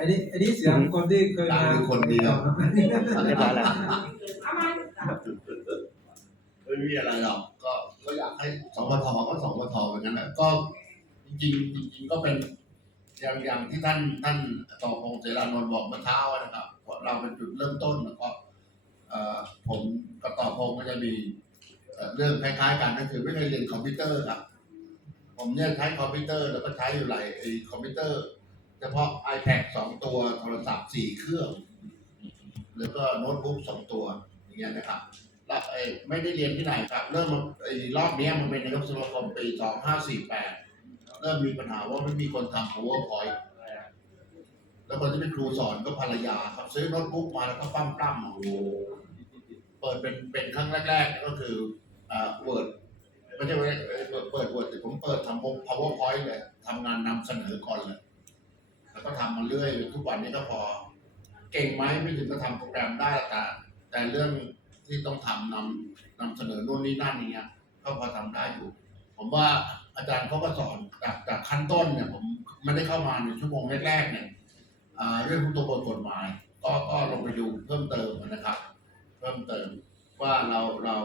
อันนี้อันนี้เสียงคนที่เคยมาดังอยู่คนเดียวเรียบร้อยแล้วไม่มีอะไรหรอกก็ก็อยากให้สวทก็สวทเหมือนกันนะก็จริงๆจริงๆก็เป็นอย่างอย่างที่ท่านท่านต่อพงษ์เสรานนท์บอกเมื่อเช้านะครับเพราะเราเป็นจุดเริ่มต้นแล้วก็เอ่อผมกับต่อพงษ์ก็จะมีเอ่อเรื่องคล้ายๆกันก็คือไม่เคยเรียนคอมพิวเตอร์ครับ ผมเนี่ยใช้คอมพิวเตอร์แล้วก็ใช้อยู่หลายไอ้คอมพิวเตอร์ เฉพาะ iPad สองตัวโทรศัพท์สี่เครื่อง แล้วก็โน้ตบุ๊กสองตัว อย่างเงี้ยนะครับแล้วไอ้ไม่ได้เรียนที่ไหนครับ เริ่มมาไอ้รอบเนี้ยมันเป็นนายกสมาคมปีสองห้าสี่แปดเริ่มมีปัญหาว่าไม่มีคนทำ powerpoint แล้วคนที่เป็นครูสอนก็ภรรยาครับซื้อโน้ตบุ๊กมาแล้วก็ปั้มปั้มโอ้เปิดเป็นเป็นครั้งแรก ๆ ก็คืออ่า Word ไม่ใช่ว่าเอ่เปิดเปิด Word แต่ผมเปิดทำ powerpoint เลยทำงานนำเสนอก่อนเลย แล้วก็ทำมาเรื่อยทุกวันนี้ก็พอ เก่งไหมไม่ถึงก็ทำโปรแกรมได้แต่แต่เรื่องที่ต้องทำนำนำเสนอนู่นนี่นั่นอย่างเงี้ยก็พอทำได้อยู่ ผมว่าอาจารย์เขาก็สอนจากจากขั้นต้นเนี่ย ผมไม่ได้เข้ามาในชั่วโมงแรกๆเนี่ยเรื่องตัวบทกฎหมาย ก็ก็ลงไปดูเพิ่มเติมนะครับ เพิ่มเติมว่าเราเรา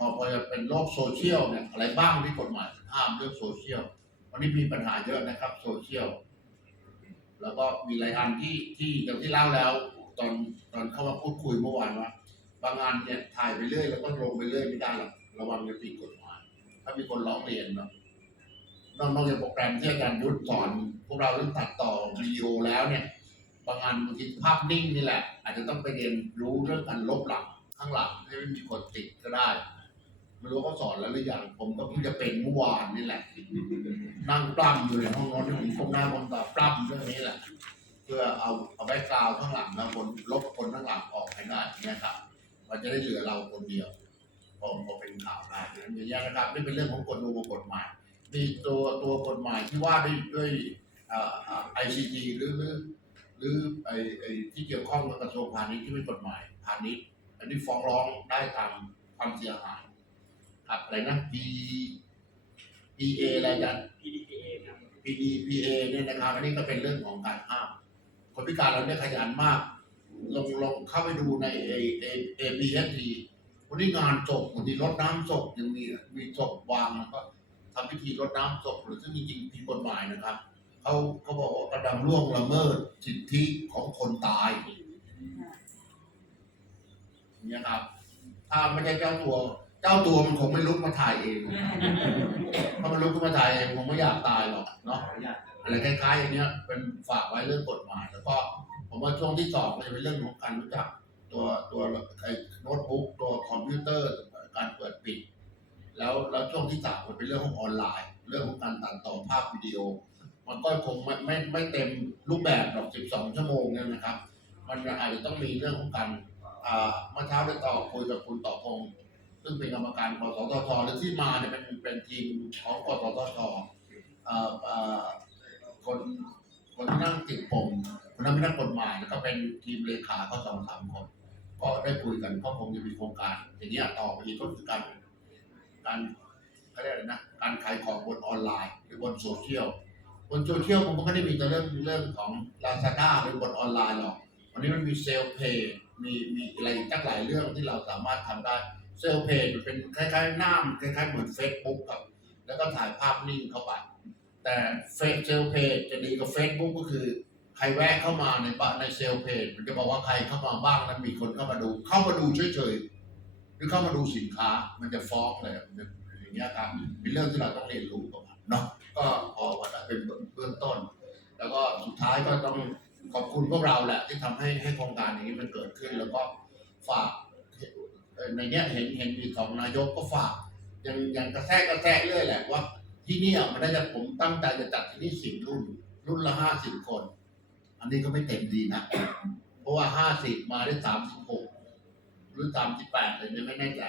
พอพอจะเป็นโลกโซเชียลเนี่ยอะไรบ้างที่กฎหมายห้ามเรื่องโซเชียลวันนี้มีปัญหาเยอะนะครับโซเชียลแล้วก็มีหลายอันที่ที่อย่างที่เล่าแล้ว ตอนตอนเข้ามาพูดคุยเมื่อวานว่าบางงานเนี่ยถ่ายไปเรื่อยแล้วก็ลงไปเรื่อยไม่ได้หรอกระวังจะผิดกฎหมายถ้ามีคนร้องเรียนเนาะนอกนอกจากโปรแกรมที่อาจารย์ยุทธสอนพวกเราเรื่องตัดต่อวิดีโอแล้วเนี่ย บางงานบางทีภาพนิ่งนี่แหละ อาจจะต้องไปเรียนรู้เรื่องการลบหลังข้างหลังให้ไม่มีคนติดก็ได้ ไม่รู้เขาสอนแล้วหรือยังผมก็เพิ่งจะเป็นเมื่อวานนี่แหละ นั่งปล้ำอยู่ในห้องนอนที่ผมก้มหน้าก้มตาปล้ำเรื่องนี้แหละ เพื่อเอาเอาแบ็กกราวด์ข้างหลังแล้วคนลบคนข้างหลังออกให้ได้เนี่ยครับ มันจะได้เหลือเราคนเดียวพอพอเป็นข่าวได้อย่างนี้ยนะครับนี่เป็นเรื่องของกฎดูกฎหมายมีตัวตัวกฎหมายที่ว่าด้วยด้วยไอซีทีหรือหรือหรือไอไอที่เกี่ยวข้องกับกระทรวงพาณิชย์ที่เป็นกฎหมายพาณิชย์อันนี้ฟ้องร้องได้ตามความเสียหาย อะไรนะ P P A อะไรกัน PDPA ครับ PDPA เนี่ยนะครับอันนี้ก็เป็นเรื่องของการห้าม คนพิการเราเนี่ยขยันมาก ลงลงเข้าไปดูใน A A A P S T วันนี้งานศพบางทีรดน้ำศพยังมีมีศพวางแล้วก็ทำพิธีรดน้ำศพหรือซึ่งจริงๆผิดกฎหมายนะครับเขาเขาบอกว่ากำลังล่วงละเมิดสิทธิของคนตายเนี่ยครับ ถ้าไม่ใช่เจ้าตัว เจ้าตัวมันคงไม่ลุกมาถ่ายเองถ้ามันลุกขึ้นมาถ่ายเองคงไม่อยากตายหรอกเนาะอะไรคล้ายๆอย่างเนี้ยเป็นฝากไว้เรื่องกฎหมาย แล้วก็ผมว่าช่วงที่สองก็จะเป็นเรื่องของการรู้จัก ตัวตัวไอ้โน้ตบุ๊กตัวคอมพิวเตอร์การเปิดปิด แล้วแล้วช่วงที่สามมันเป็นเรื่องของออนไลน์ เรื่องของการตัดต่อภาพวิดีโอ มันก็คงไม่ไม่ไม่เต็มรูปแบบหรอก12 ชั่วโมงเนี่ยนะครับ มันอาจจะต้องมีเรื่องของการอ่าเมื่อเช้าได้ต่อคุยกับคุณต่อพงษ์ ซึ่งเป็นกรรมการกสทชหรือที่มาเนี่ยเป็นเป็นทีมของกสทชเอ่อเอ่อคนคนที่นั่งติดผมคนนั้นเป็นนักกฎหมายแล้วก็เป็นทีมเลขาเขาสองสามคน ก็ได้คุยกันก็คงจะมีโครงการ อย่างเงี้ยต่อไปอีกก็คือการการเขาเรียกอะไรนะการขายของบนออนไลน์หรือบนโซเชียลบนโซเชียลผมก็ไม่ได้มีแต่เรื่องเรื่องของ Lazada หรือบนออนไลน์หรอกวันนี้มันมีเซลเพย์มีมีอะไรอีกตั้งหลายเรื่องที่เราสามารถทำได้ เซลเพย์มันเป็นคล้ายๆหน้ามันคล้ายๆเหมือนเฟซบุ๊กครับแล้วก็ถ่ายภาพนิ่งเข้าไป แต่เฟซเซลเพจจะดีกว่าเฟซบุ๊กก็คือ ใครแวะเข้ามาในบ้านในเซลเพจมันจะบอกว่าใครเข้ามาบ้างแล้วมีคนเข้ามาดู เข้ามาดูเฉยๆหรือเข้ามาดูสินค้า มันจะฟ้องเลยมันจะอย่างเงี้ยครับเป็นเรื่องที่เราต้องเรียนรู้กับมันเนาะก็พอวันนั้นเป็นเบื้องต้น แล้วก็สุดท้ายก็ต้องขอบคุณพวกเราแหละที่ทำให้ให้โครงการนี้มันเกิดขึ้นแล้วก็ฝาก ในเนี้ยเห็นเห็นมีสองนายกก็ฝากยังยังกระแทกกระแทกเรื่อยแหละว่า ที่นี่มันได้จะผมตั้งใจจะจัดที่นี่สิบรุ่น รุ่นละห้าสิบคน อันนี้ก็ไม่เต็มดีนะ เพราะว่าห้าสิบมาได้สามสิบหกหรือสามสิบแปดเลยเนี่ยไม่แน่ใจ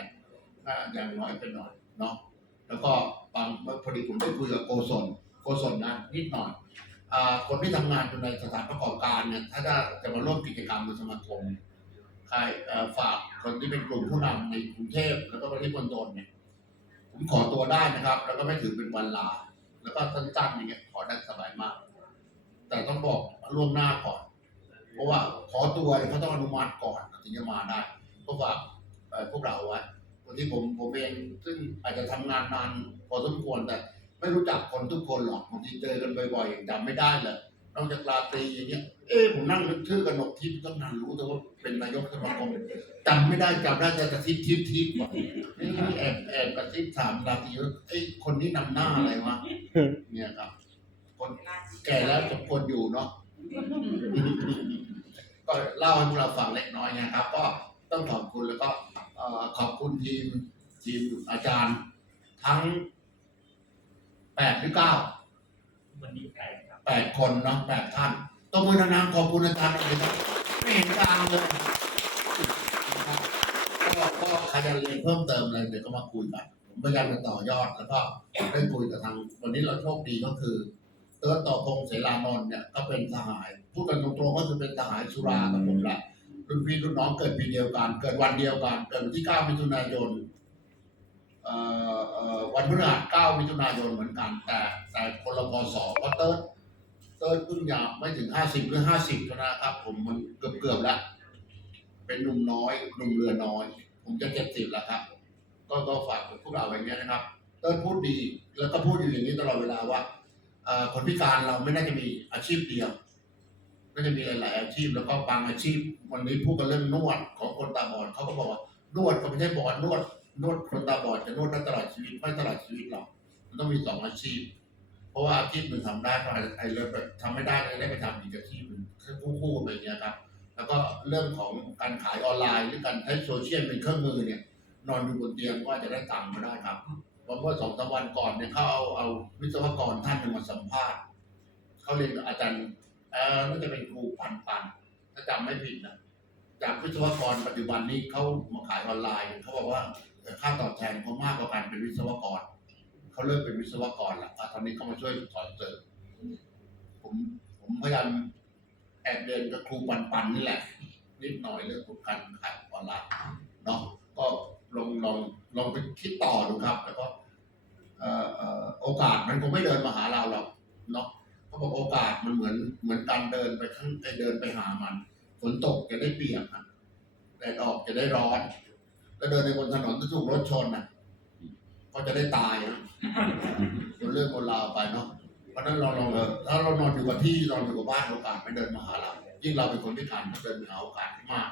น่าอย่างน้อยเป็นหน่อยเนาะแล้วก็บางพอดีผมได้คุยกับโกศลโกศลนะนิดหน่อยอคนที่ทำงานอยู่ในสถานประกอบการเนี่ยถ้าจะจะมาร่วมกิจกรรมในสมาคม ใครฝากคนที่เป็นกลุ่มผู้นำในกรุงเทพแล้วก็ปริมณฑลเนี่ยผมขอตัวได้นะครับ แล้วก็ไม่ถือเป็นวันลา แล้วก็สั้นๆอย่างเงี้ยขอได้สบายมาก แต่ต้องบอกล่วงหน้าก่อน เพราะว่าขอตัวเขาต้องอนุมัติก่อนถึงจะมาได้เพราะว่าพวกเราไว้บางทีผมผมเองซึ่งอาจจะทำงานนานพอสมควรแต่ไม่รู้จักคนทุกคนหรอกบางทีเจอกันบ่อยๆจำไม่ได้เลย นอกจากราตรีอย่างเงี้ย เอ๊ะผมนั่งนึกชื่อกนกทิพย์ตั้งนานรู้แต่ว่าเป็นนายกสมาคมจำไม่ได้จำได้แต่กระซิบทิพย์ทิพย์ว่ะนี่แอบแอบกระซิบถามราตรีว่าไอ้คนนี้นำหน้าอะไรวะเนี่ยครับ คนแก่แล้วสมควรอยู่เนาะก็เล่าให้พวกเราฟังเล็กน้อยนะครับ ก็ต้องขอบคุณแล้วก็ขอบคุณทีมทีมอาจารย์ ทั้งแปดหรือเก้าวันนี้แปลกครับแป ดคนเนาะแปดท่านต้องมือนามขอบคุณอาจารย์เลยครับไม่เห็นกลางเลยก็ก็ใครจะเรียนเพิ่มเติมอะไรเดี๋ยวก็มาคุยกันผมพยายามจะต่อยอดแล้วก็ได้คุยกับทางวันนี้เราโชคดีก็คือเติร์ดต่อพงเสรานนท์เนี่ยก็เป็นทหารพูดกันตรงๆก็คือเป็นทหารสุรากับผมแหละรุ่นพี่รุ่นน้องเกิดปีเดียวกัน เกิดวันเดียวกัน เกิดวันที่ 9 มิถุนายนเอ่อเอ่อวันพฤหัส9มิถุนายนเหมือนกัน แต่แต่คนละพศเพราะเติร์ด เติร์ดเพิ่งยาวไม่ถึง50หรือ50เท่านั้นครับ ผมมันเกือบเกือบๆแล้วเป็นหนุ่มน้อยหนุ่มเรือน้อย ผมจะเจ็ดสิบแล้วครับ ก็ก็ฝากพวกเราไว้อย่างเงี้ยนะครับ เติร์ดพูดดีแล้วก็พูดอยู่อย่างนี้ตลอดเวลาว่าคนพิการเราไม่น่าจะมีอาชีพเดียวน่าจะมีหลาย ๆ อาชีพแล้วก็บางอาชีพ วันนี้พูดกันเรื่องนวดของคนตาบอดเขาก็บอกว่านวดก็ไม่ใช่บอดนวดนวดคนตาบอดจะนวดได้ตลอดชีวิตไม่ตลอดชีวิตหรอกมันต้องมีสองอาชีพ เพราะว่าอาชีพหนึ่งทำได้ก็ไอ้เรื่องแบบทำไม่ได้ก็ได้ไปทำอีกอาชีพหนึ่งคู่คู่ไปอย่างเงี้ยครับ แล้วก็เรื่องของการขายออนไลน์หรือการใช้โซเชียลเป็นเครื่องมือเนี่ย นอนอยู่บนเตียงก็จะได้ตังค์มาได้ครับเพราะเมื่อสองสามวันก่อนเนี่ยเขาเอาเอาวิศวกรท่านหนึ่งมาสัมภาษณ์เขาเรียนอาจารย์เออน่าจะเป็นครูปันปันถ้าจำไม่ผิดนะจากวิศวกรปัจจุบันนี้เขามาขายออนไลน์เขาบอกว่าค่าตอบแทนเขามากกว่าการเป็นวิศวกร เขาเลิกเป็นวิศวกรแล้วอะตอนนี้เขามาช่วยสอนเสริมผมผมพยายามแอบเดินกับครูปันปันนี่แหละ นิดหน่อยเรื่องของการขายออนไลน์เนาะก็ลองลองลองไปคิดต่อดูครับ แล้วก็โอกาสมันคงไม่เดินมาหาเราหรอกเนาะเขาบอกโอกาสมันเหมือนเหมือนการเดินไปข้างไปเดินไปหามันฝนตกจะได้เปียกนะแดดออกจะได้ร้อน แล้วเดินในบนถนนถ้าถูกรถชนน่ะ ก็จะได้ตายนะเป็นเรื่องคนลาวไปเนาะเพราะฉะนั้นเราลองเออถ้าเรานอนอยู่กับที่นอนอยู่กับบ้านโอกาสไม่เดินมาหาเรายิ่งเราเป็นคนพิการก็เดินหาโอกาสให้มาก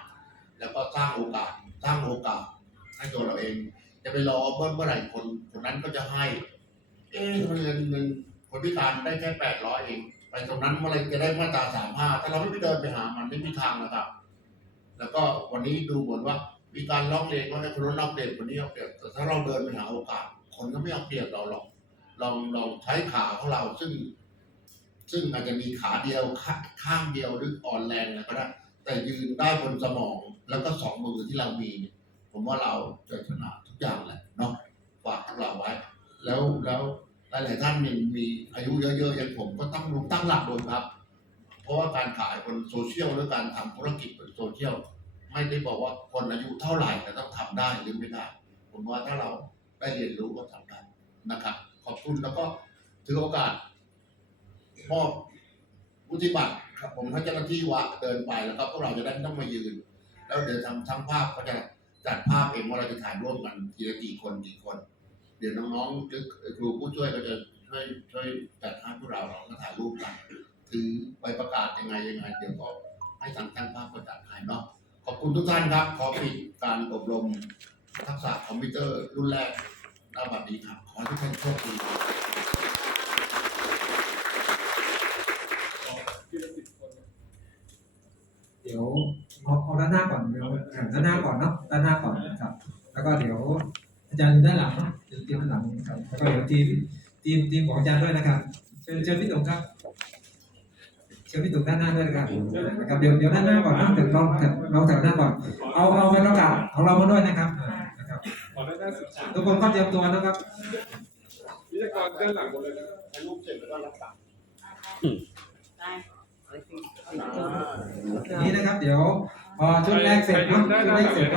แล้วก็สร้างโอกาสสร้างโอกาสให้ตัวเราเอง จะไปรอเมื่อเมื่อไหร่คนคนนั้นก็จะให้ เอ๊ะทำไมเงินเงินคนพิการได้แค่แปดร้อยเองไปตรงนั้นเมื่อไหรจะได้มาตราสามห้าถ้าเราไม่ไปเดินไปหามันไม่มีทางนะครับ แล้วก็วันนี้ดูเหมือนว่า มีการล็อกเรียนว่าให้คนนู้นล็อกเรียนคนนี้ล็อกเรียนแต่ถ้าเราเดินไปหาโอกาส คนก็ไม่เอาเปรียบเราหรอกลองลองใช้ขาของเราซึ่ง ซึ่งอาจจะมีขาเดียวข้าข้างเดียวหรืออ่อนแรงอะไรก็ได้แต่ยืนได้บนสมองแล้วก็สองมือที่เรามีเนี่ยผมว่าเราจะชนะทุกอย่างแหละเนาะฝากพวกเราไว้ แล้วแล้วหลายๆท่านมีมีอายุเยอะๆอย่างผมก็ต้องลงตั้งหลักดูครับ เพราะว่าการขายบนโซเชียลหรือการทำธุรกิจบนโซเชียล ไม่ได้บอกว่าคนอายุเท่าไหร่จะต้องทำได้หรือไม่ได้ ผมว่าถ้าเราได้เรียนรู้ก็ทำได้นะครับ ขอบคุณแล้วก็ถือโอกาสมอบวุฒิบัตรครับผมให้เจ้าหน้าที่วะเดินไปแล้วก็พวกเราจะได้ไม่ต้องมายืน แล้วเดี๋ยวทำทั้งภาพก็จะจัดภาพเองว่าเราจะถ่ายร่วมกันทีละกี่คนกี่คน เดี๋ยวน้องๆหรือครูผู้ช่วยก็จะช่วยช่วยจัดให้พวกเราเราก็ถ่ายรูปกันถือใบประกาศยังไงยังไงเดี๋ยวก็ให้ทางช่างภาพก็จัดให้เนาะ อบคุณทุกท่านครับ ขอปิดการอบรมทักษะคอมพิวเตอร์รุ่นแรกหน้าบัดนี้ครับ ขอให้ทุกท่านโชคดีเดี๋ยวเอาเอาด้านหน้าก่อนเดี๋ยวด้านหน้าก่อนเนาะด้านหน้าก่อนครับ แล้วก็เดี๋ยวอาจารย์อยู่ด้านหลังเนาะเดี๋ยวเตรียมด้านหลังครับแล้วก็เดี๋ยวทีมทีมทีมของอาจารย์ด้วยนะครับเชิญเชิญพี่ตุ๋มครับ เชิญพี่ตุ๋มด้านหน้าด้วยนะครับนะครับเดี๋ยวเดี๋ยวด้านหน้าก่อนนะเดี๋ยวลองแถวลองแถวหน้าก่อนเอาเอาไปประกาศของเรามาด้วยนะครับอ่านะครับขอได้ได้ศึกษาทุกคนก็เตรียมตัวนะครับวิทยากรด้านหลังหมดเลยนะถ่ายรูปเสร็จแล้วก็รักษานี่นะครับ เดี๋ยวพอชุดแรกเสร็จเนาะชุดแรกเสร็จ